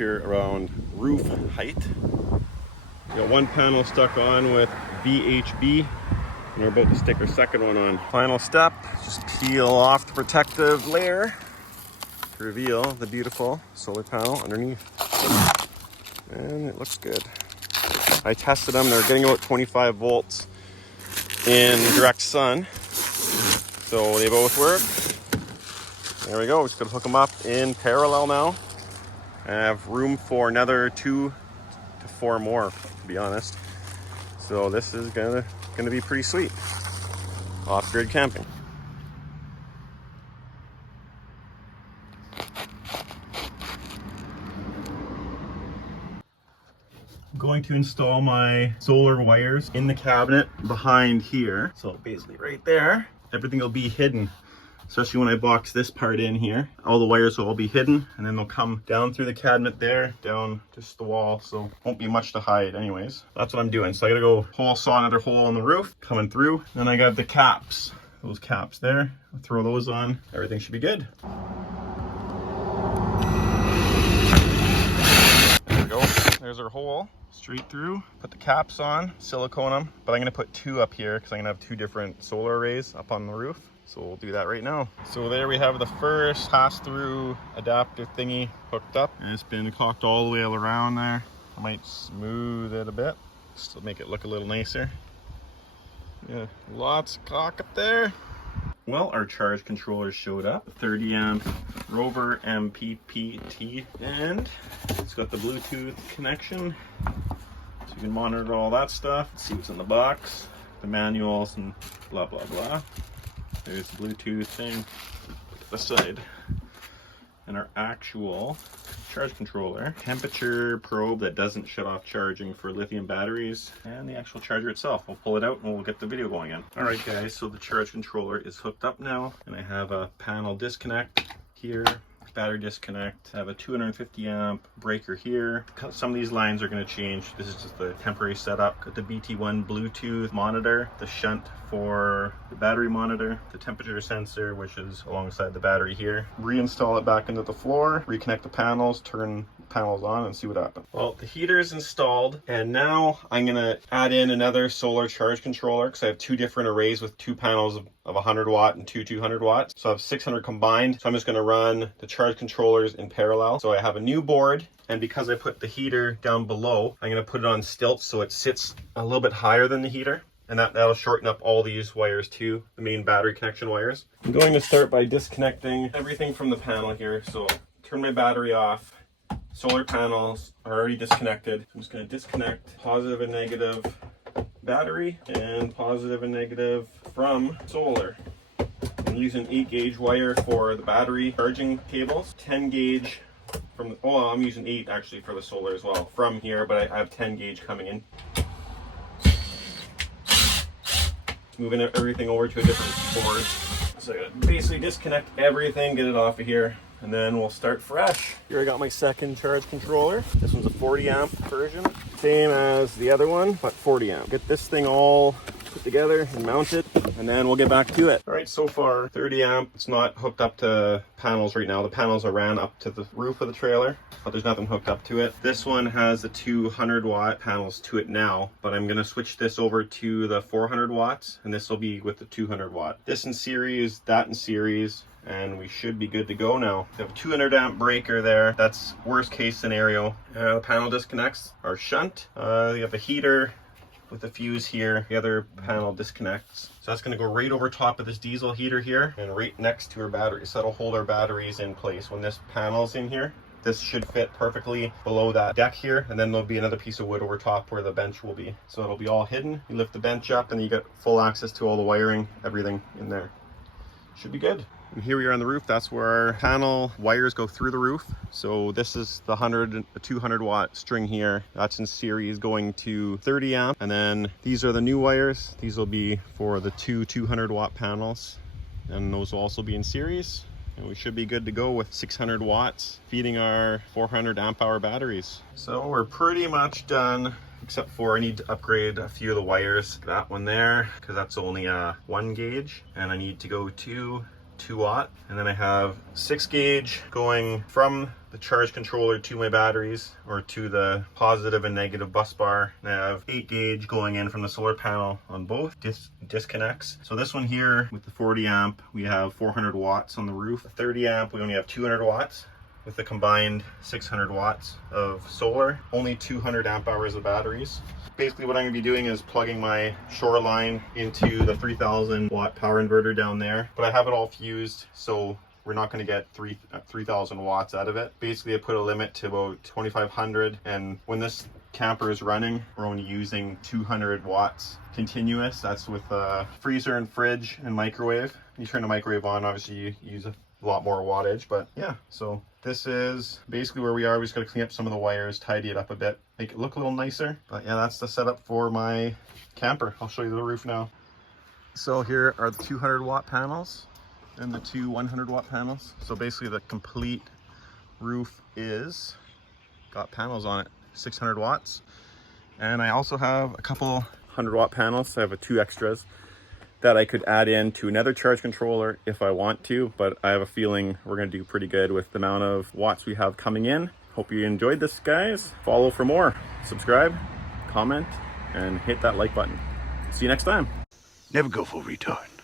here around roof height. We got one panel stuck on with VHB, and we're about to stick our second one on. Final step, just peel off the protective layer to reveal the beautiful solar panel underneath. And it looks good. I tested them, they're getting about 25 volts in direct sun. So they both work. There we go, just gonna hook them up in parallel now. I have room for another 2 to 4 more, to be honest. So this is gonna be pretty sweet. Off-grid camping. I'm going to install my solar wires in the cabinet behind here. So basically right there, everything will be hidden. Especially when I box this part in here. All the wires will all be hidden, and then they'll come down through the cabinet there, down just the wall, so won't be much to hide anyways. That's what I'm doing. So I gotta go saw another hole in the roof, coming through. Then I got the caps, those caps there. I'll throw those on, everything should be good. There we go, there's our hole, straight through. Put the caps on, silicone them, but I'm gonna put 2 up here because I'm gonna have 2 different solar arrays up on the roof. So we'll do that right now. So there we have the first pass-through adapter thingy hooked up. And it's been caulked all the way around there. I might smooth it a bit, just to make it look a little nicer. Yeah, lots of caulk up there. Well, our charge controller showed up. 30 amp Rover MPPT, and it's got the Bluetooth connection. So you can monitor all that stuff, see what's in the box, the manuals and blah, blah, blah. There's the Bluetooth thing, put it aside. And our actual charge controller, temperature probe that doesn't shut off charging for lithium batteries, and the actual charger itself. We'll pull it out and we'll get the video going again. All right guys, so the charge controller is hooked up now, and I have a panel disconnect here, battery disconnect. I have a 250 amp breaker here. Some of these lines are going to change. This is just the temporary setup. Got the BT1 Bluetooth monitor, the shunt for the battery monitor, the temperature sensor, which is alongside the battery here. Reinstall it back into the floor, reconnect the panels, turn panels on and see what happens. Well, the heater is installed, and now I'm gonna add in another solar charge controller because I have 2 different arrays with 2 panels of 100 watt and 2 200 watts. So I have 600 combined. So I'm just gonna run the charge controllers in parallel. So I have a new board, and because I put the heater down below, I'm gonna put it on stilts so it sits a little bit higher than the heater. And that'll shorten up all these wires too, the main battery connection wires. I'm going to start by disconnecting everything from the panel here. So turn my battery off. Solar panels are already disconnected. I'm just going to disconnect positive and negative battery and positive and negative from solar. I'm using 8 gauge wire for the battery charging cables, 10 gauge from, I'm using 8 actually for the solar as well from here, but I have 10 gauge coming in. Moving everything over to a different board. So I gotta basically disconnect everything, get it off of here, and then we'll start fresh. Here I got my second charge controller. This one's a 40 amp version. Same as the other one, but 40 amp. Get this thing all put together and mounted, and then we'll get back to it. All right, so far 30 amp. It's not hooked up to panels right now. The panels are ran up to the roof of the trailer, but there's nothing hooked up to it. This one has the 200 watt panels to it now, but I'm gonna switch this over to the 400 watts, and this will be with the 200 watt. This in series, that in series, and we should be good to go now. We have a 200 amp breaker there. That's worst case scenario. The panel disconnects our shunt. You have a heater with a fuse here. The other panel disconnects. So that's gonna go right over top of this diesel heater here and right next to our batteries. So that'll hold our batteries in place. When this panel's in here, this should fit perfectly below that deck here, and then there'll be another piece of wood over top where the bench will be. So it'll be all hidden. You lift the bench up and you get full access to all the wiring, everything in there. Should be good. And here we are on the roof. That's where our panel wires go through the roof. So this is the 200 watt string here. That's in series going to 30 amp. And then these are the new wires. These will be for the 200 watt panels. And those will also be in series. And we should be good to go with 600 watts feeding our 400 amp hour batteries. So we're pretty much done, except for I need to upgrade a few of the wires. That one there, because that's only a 1 gauge. And I need to go to 2 watt. And then I have 6 gauge going from the charge controller to my batteries, or to the positive and negative bus bar. And I have 8 gauge going in from the solar panel on both disconnects. So this one here with the 40 amp, we have 400 watts on the roof. The 30 amp, we only have 200 watts. With the combined 600 watts of solar, only 200 amp hours of batteries. Basically what I'm going to be doing is plugging my Shoreline into the 3000 watt power inverter down there, but I have it all fused, so we're not going to get 3000 watts out of it. Basically I put a limit to about 2500, and when this camper is running, we're only using 200 watts continuous. That's with a freezer and fridge and microwave. You turn the microwave on, obviously you use a lot more wattage, but yeah, so this is basically where we are. We just got to clean up some of the wires, tidy it up a bit, make it look a little nicer. But yeah, that's the setup for my camper. I'll show you the roof now. So here are the 200 watt panels and the 2 100 watt panels. So basically the complete roof is got panels on it, 600 watts. And I also have a couple 100 watt panels. I have 2 extras that I could add in to another charge controller if I want to, but I have a feeling we're gonna do pretty good with the amount of watts we have coming in. Hope you enjoyed this, guys. Follow for more, subscribe, comment, and hit that like button. See you next time. Never go full retard.